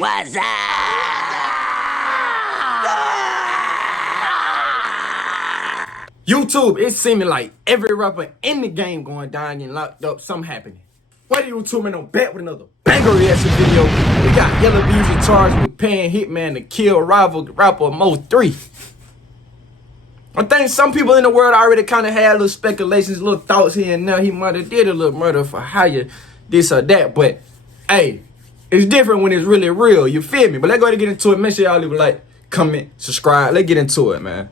What's up? YouTube, it's seeming like every rapper in the game going down, getting locked up, something happening. Why do YouTube man on back with another banger reaction video? We got Yella Beezy charged with paying Hitman to kill rival rapper MO3. I think some people in the world already kind of had little speculations, little thoughts here and there. He might have did a little murder for hire, this or that. But, hey, it's different when it's really real. You feel me? But let's go ahead and get into it. Make sure y'all leave a like, comment, subscribe. Let's get into it, man.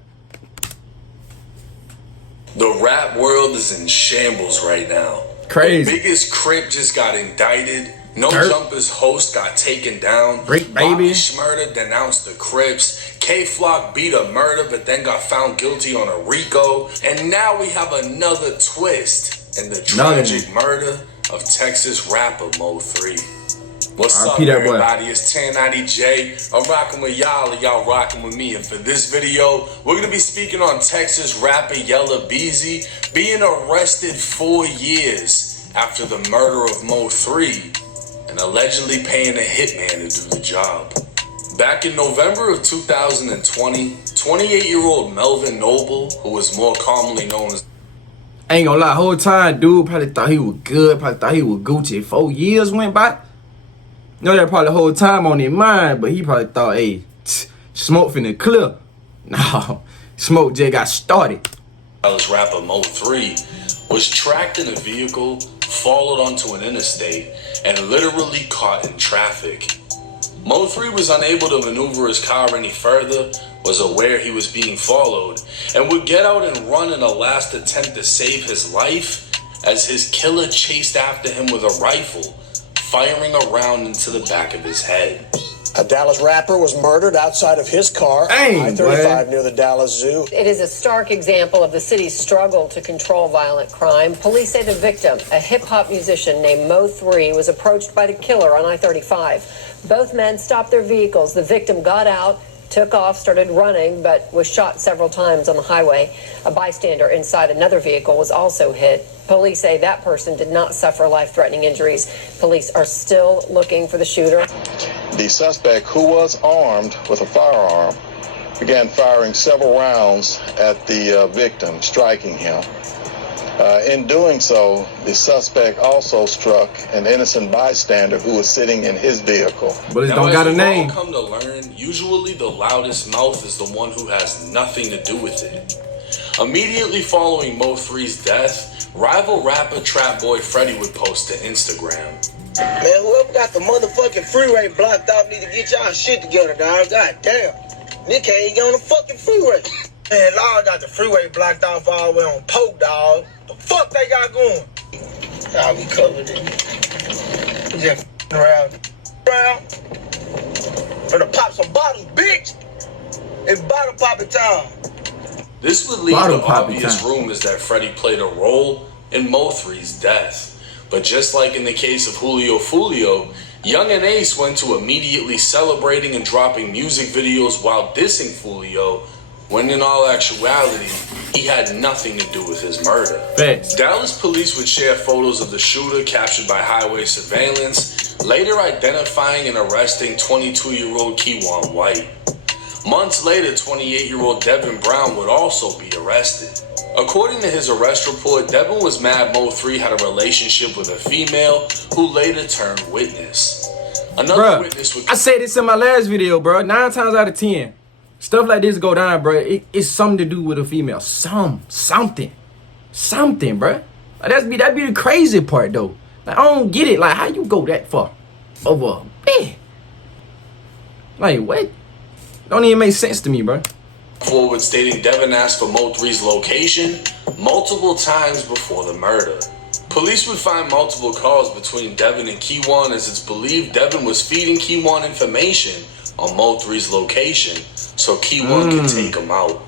The rap world is in shambles right now. Crazy. The biggest Crip just got indicted. No Jumpers host got taken down. Baby Shmurda denounced the Crips. K-Flock beat a murder but then got found guilty on a RICO. And now we have another twist in the tragic murder of Texas rapper MO3. What's up, everybody? It's 1090J. I'm rocking with y'all and y'all rocking with me. And for this video, we're going to be speaking on Texas rapper Yella Beezy being arrested 4 years after the murder of MO3 and allegedly paying a hitman to do the job. Back in November of 2020, 28-year-old Melvin Noble, who was more commonly known as... I ain't gonna lie, whole time, dude probably thought he was good, probably thought he was Gucci. 4 years went by. You know that probably the whole time on his mind, but he probably thought, hey, smoke finna clear. No, smoke just got started. Dallas rapper MO3 was tracked in a vehicle, followed onto an interstate, and literally caught in traffic. MO3 was unable to maneuver his car any further, was aware he was being followed, and would get out and run in a last attempt to save his life as his killer chased after him with a rifle, firing a round into the back of his head. A Dallas rapper was murdered outside of his car on I-35 near the Dallas Zoo. It is a stark example of the city's struggle to control violent crime. Police say the victim, a hip-hop musician named MO3, was approached by the killer on I-35. Both men stopped their vehicles. The victim got out, took off, started running, but was shot several times on the highway. A bystander inside another vehicle was also hit. Police say that person did not suffer life-threatening injuries. Police are still looking for the shooter. The suspect, who was armed with a firearm, began firing several rounds at the victim, striking him. In doing so, the suspect also struck an innocent bystander who was sitting in his vehicle. But it don't got a name. Come to learn, usually the loudest mouth is the one who has nothing to do with it. Immediately following MO3's death, rival rapper Trap Boy Freddy would post to Instagram. Man, whoever got the motherfucking freeway blocked off need to get y'all shit together, dog. God damn. Nick can't even get on the fucking freeway. Man, Lord got the freeway blocked off all the way on Polk, dog. The fuck they got going? Y'all be covered in. Just around. Finna pop some bottles, bitch. It's bottle popping time. This would lead to obvious rumors that Freddy played a role in Mo3's death. But just like in the case of Julio Fulio, Young and Ace went to immediately celebrating and dropping music videos while dissing Fulio, when in all actuality, he had nothing to do with his murder. Dallas police would share photos of the shooter captured by highway surveillance, later identifying and arresting 22-year-old Keywan White. Months later, 28-year-old Devin Brown would also be arrested. According to his arrest report, Devin was mad Mo3 had a relationship with a female who later turned witness. Another witness would... I said this in my last video, bro. 9 times out of 10, stuff like this go down, bro. It's something to do with a female. Something, bro. Like, that'd be the crazy part, though. Like, I don't get it. Like, how you go that far over? Man. Like, what? Don't even make sense to me, bro. Forward stating Devin asked for Mo3's location multiple times before the murder. Police would find multiple calls between Devin and Keywan, as it's believed Devin was feeding Keywan information on Mo3's location so Keywan could take him out.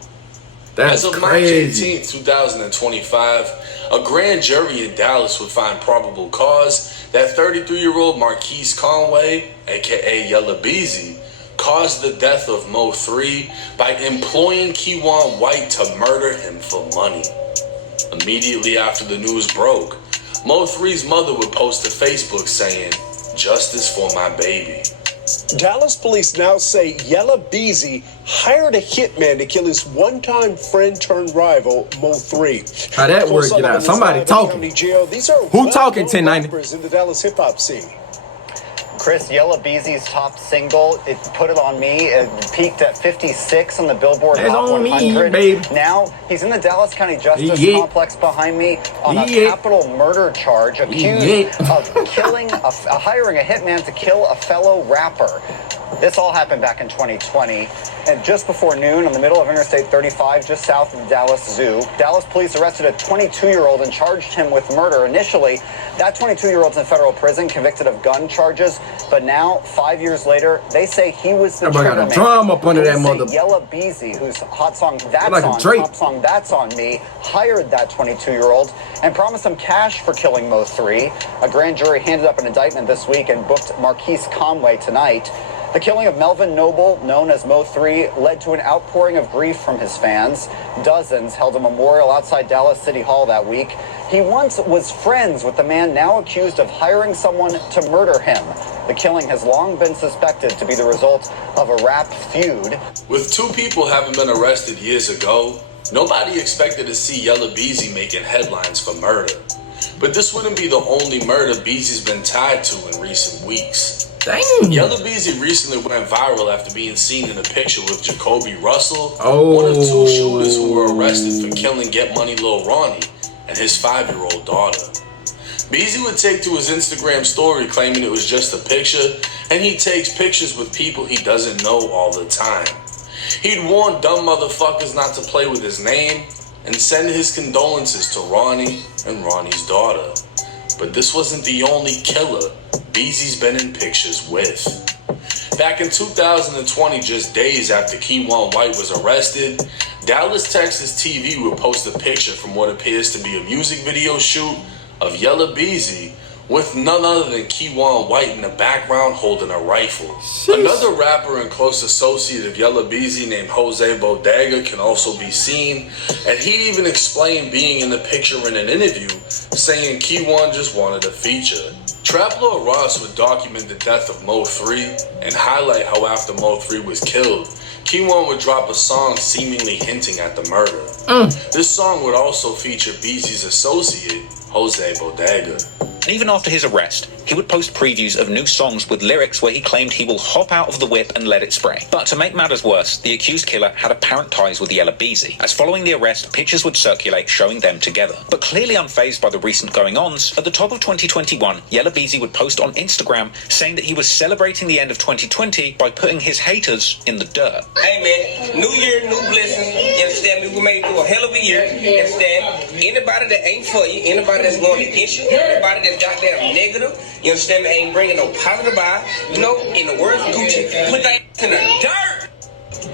That's As of crazy. March 18, 2025, a grand jury in Dallas would find probable cause that 33-year-old Marquise Conway, aka Yella Beezy, caused the death of Mo3 by employing Keywan White to murder him for money. Immediately after the news broke, Mo3's mother would post to Facebook saying, "Justice for my baby." Dallas police now say Yella Beezy hired a hitman to kill his one-time friend turned rival, MO3. How that work it out? Somebody talking. These are who talking 1090? in the Dallas hip-hop scene. Chris, Yella Beezy's top single, it Put It On Me, it peaked at 56 on the Billboard Hot 100. Baby. Now, he's in the Dallas County Justice Complex behind me on a capital murder charge, accused of hiring a hitman to kill a fellow rapper. This all happened back in 2020. And just before noon, in the middle of Interstate 35, just south of the Dallas Zoo, Dallas police arrested a 22-year-old and charged him with murder. Initially, that 22-year-old's in federal prison, convicted of gun charges. But now, 5 years later, they say he was the trigger man. Drum up under that mother. Yella Beezy, whose hot song That's On Me, hired that 22-year-old and promised him cash for killing Mo3. A grand jury handed up an indictment this week and booked Marquise Conway tonight. The killing of Melvin Noble, known as Mo3, led to an outpouring of grief from his fans. Dozens held a memorial outside Dallas City Hall that week. He once was friends with the man now accused of hiring someone to murder him. The killing has long been suspected to be the result of a rap feud. With two people having been arrested years ago, nobody expected to see Yella Beezy making headlines for murder. But this wouldn't be the only murder Beezy's been tied to in recent weeks. Dang. Yella Beezy recently went viral after being seen in a picture with Jacoby Russell, one of two shooters who were arrested for killing Get Money Lil Ronnie and his 5-year-old daughter. Beezy would take to his Instagram story claiming it was just a picture, and he takes pictures with people he doesn't know all the time. He'd warn dumb motherfuckers not to play with his name and send his condolences to Ronnie and Ronnie's daughter. But this wasn't the only killer Beezy's been in pictures with. Back in 2020, just days after Keywan White was arrested, Dallas, Texas TV would post a picture from what appears to be a music video shoot of Yella Beezy with none other than Keywan White in the background holding a rifle. Sheesh. Another rapper and close associate of Yella Beezy named Jose Bodega can also be seen, and he even explained being in the picture in an interview, saying Keywan just wanted a feature. Trap Lord Ross would document the death of Mo3 and highlight how after Mo3 was killed, Keywan would drop a song seemingly hinting at the murder. This song would also feature Beezy's associate, Jose Bodega. And even after his arrest, he would post previews of new songs with lyrics where he claimed he will hop out of the whip and let it spray. But to make matters worse, the accused killer had apparent ties with Yella Beezy, as following the arrest, pictures would circulate showing them together. But clearly unfazed by the recent going-ons, at the top of 2021, Yella Beezy would post on Instagram saying that he was celebrating the end of 2020 by putting his haters in the dirt. Hey man, new year, new blessings, you understand me? We made it through a hell of a year, you understand? Anybody that ain't for you, anybody that's going against you, anybody that's goddamn negative, you understand me, ain't bringing no positive vibe, you know, in the words of Gucci, put that in the dirt.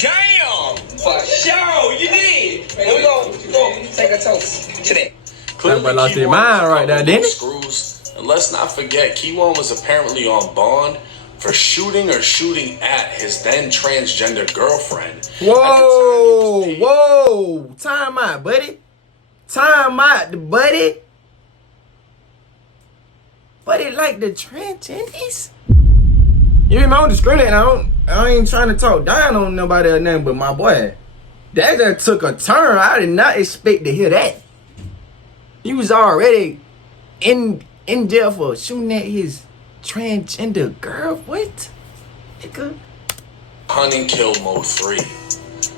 Damn, for sure, you did. And we go take a toast to that. Clearly, lost their mind right there, didn't it? Screws. And let's not forget, Keywan was apparently on bond for shooting at his then transgender girlfriend. Whoa, time out, buddy. Time out, buddy. Buddy, like the transgenders? You hear me? I don't discriminate. I ain't trying to talk down on nobody or nothing, but my boy, that just took a turn. I did not expect to hear that. He was already in jail for shooting at his transgender girl. What? Nigga. Hunting killed Mo3.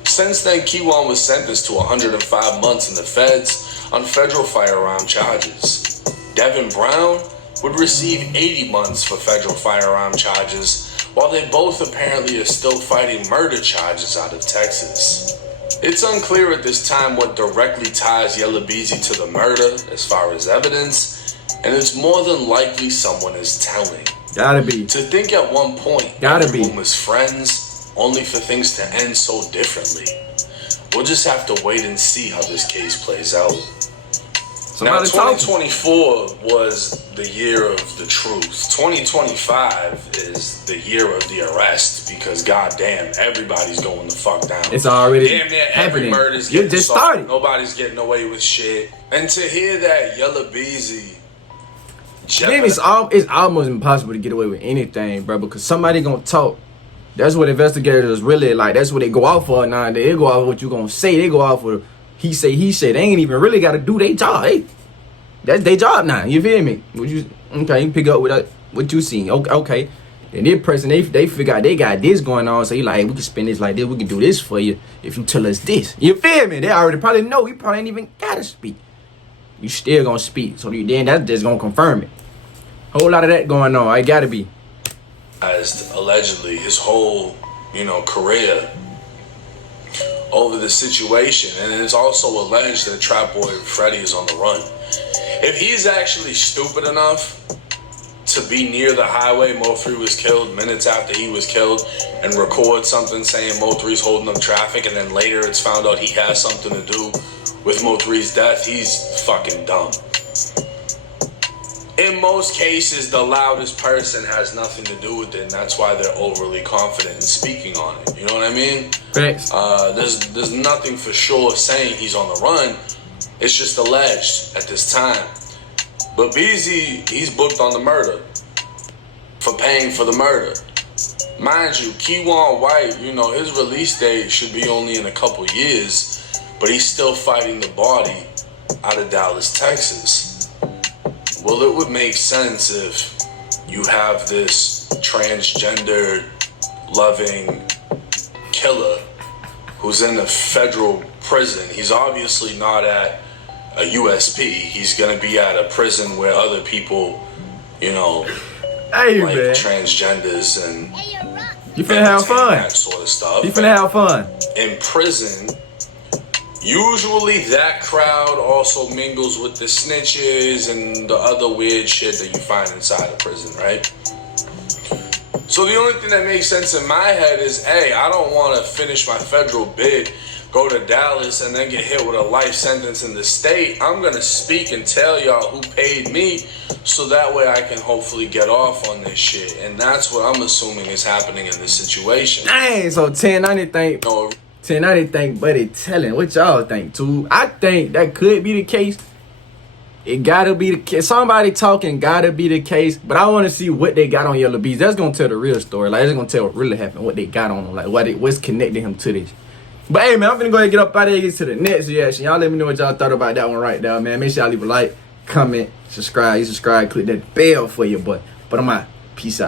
Since then, Keywan was sentenced to 105 months in the feds on federal firearm charges. Devin Brown would receive 80 months for federal firearm charges, while they both apparently are still fighting murder charges out of Texas. It's unclear at this time what directly ties Yella Beezy to the murder as far as evidence, and it's more than likely someone is telling. Gotta be. To think at one point everyone was friends, only for things to end so differently. We'll just have to wait and see how this case plays out. Now, 2024 was the year of the truth. 2025 is the year of the arrest because goddamn, everybody's going the fuck down. It's already damn near happening. Every murder's You getting just solved. started. Nobody's getting away with shit. And to hear that Yella Beezy Then it's almost impossible to get away with anything, bro, because somebody gonna talk. That's what investigators really like. That's what they go out for now. They go out for what you gonna say. They go out for he say. They ain't even really got to do their job. That's their job now. You feel me? Okay, you pick up with what you seen. Okay. And this person, they figure out they got this going on. So you like, hey, we can spend this like this. We can do this for you if you tell us this. You feel me? They already probably know. You probably ain't even gotta speak. You still gonna speak. So then that's just gonna confirm it. Whole lot of that going on. I gotta be. As allegedly his whole, career over the situation, and it's also alleged that Trap Boy Freddy is on the run. If he's actually stupid enough to be near the highway MO3 was killed, minutes after he was killed, and record something saying MO3's holding up traffic, and then later it's found out he has something to do with MO3's death, he's fucking dumb. In most cases, the loudest person has nothing to do with it, and that's why they're overly confident in speaking on it. You know what I mean? Thanks. There's nothing for sure saying he's on the run. It's just alleged at this time. But Beezy, he's booked on the murder for paying for the murder. Mind you, Keywan White, his release date should be only in a couple years, but he's still fighting the body out of Dallas, Texas. Well, it would make sense if you have this transgender loving killer who's in a federal prison. He's obviously not at a USP. He's gonna be at a prison where other people, like transgenders and you finna have fun. That sort of stuff. You finna have fun. In prison, usually that crowd also mingles with the snitches and the other weird shit that you find inside a prison, right? So the only thing that makes sense in my head is, hey, I don't want to finish my federal bid, go to Dallas, and then get hit with a life sentence in the state. I'm going to speak and tell y'all who paid me so that way I can hopefully get off on this shit. And that's what I'm assuming is happening in this situation. Dang, so 1090 think... 1090 think Buddy telling. What y'all think, too? I think that could be the case. It gotta be the case. Somebody talking gotta be the case. But I want to see what they got on Yella Beezy. That's gonna tell the real story. Like, it's gonna tell what really happened, what they got on him, like what's connecting him to this. But hey, man, I'm gonna go ahead and get up out of here, get to the next reaction. Y'all let me know what y'all thought about that one right there, man. Make sure y'all leave a like, comment, subscribe. You subscribe, click that bell for your boy. But I'm out. Peace out.